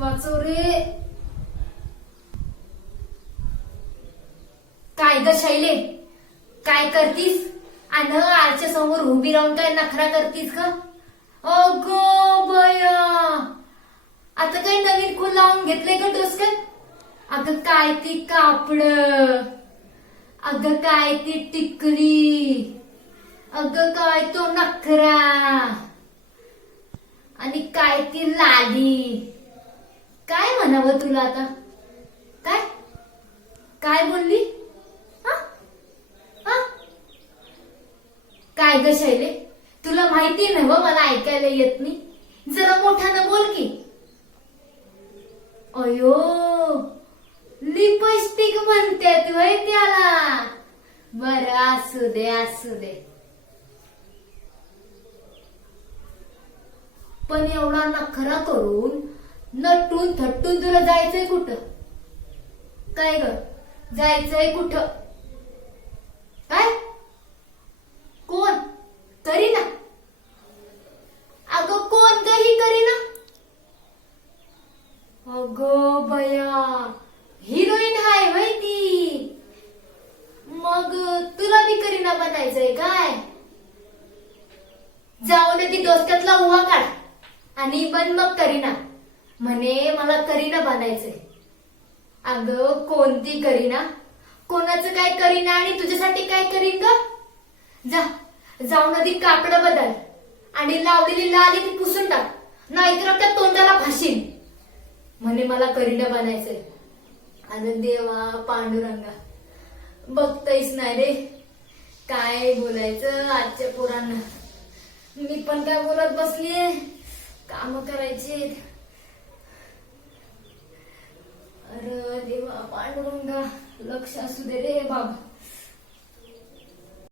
वाचव रे. काय ग शैले? काय करतीस? आणि आरच्या समोर उभी राहून काय नखरा करतीस ग? अगो बया. आता काय नवीन खून लावून घेतलंय का डोसक्यात अगं काय ती कापड? अगं काय ती टिकली? अगं काय तो नखरा? आणि काय ती लाली? काय म्हणावं तुला आता? काय? काय बोलली? काय ग शैले? तुला माहिती नाही व मला ऐकायला येत नाही. जरा मोठ्यानं बोल की. अयो लिपस्टिक म्हणते वय त्याला. बर असू दे असू दे. पण एवढा नखरा करून नटून थट्टून तुला जायचंय कुठं? काय ग? जायचंय कुठं? काय? कोण? करीना अगं कोण ग ही करीना अग बया हिरोईन हाय वय ती. मग तुला बी करीना बनायचंय काय? जाऊन ती डोसक्यातला उवा काढ. आणि बन मग करीना. म्हणे मला करीना बनायचंय. अगं कोणती करीना? कोणाचं काय करीना आणि तुझ्यासाठी काय करीन? ग जा जाऊन आधी कापड बदल आणि लावलेली लाली ती पुसून टाक नाहीतर त्या तोंडाला फाशीन म्हणे मला करीना बनायचंय. अगं देवा पांडुरंगा बघतायच नाही रे काय बोलायचं आजच्या पोरांना? मी पण काय बोलत बसलीये काम करायची अरे देवा पांडुरंगा लक्ष असू दे रे बाबा.